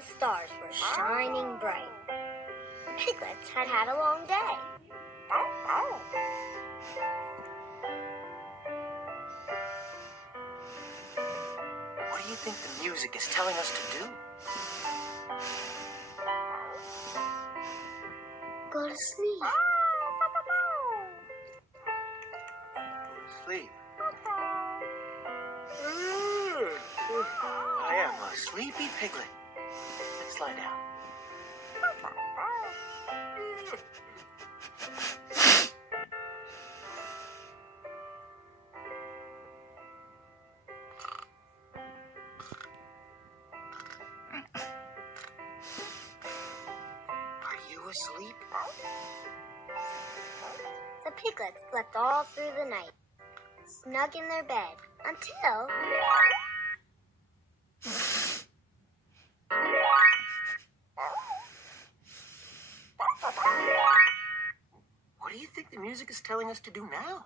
The stars were shining bright. The piglets had had a long day. What do you think the music is telling us to do? Go to sleep. Go to sleep. I am a sleepy piglet. Let's lie down. Are you asleep? The piglets slept all through the night, snug in their bed, until... What do you think the music is telling us to do now?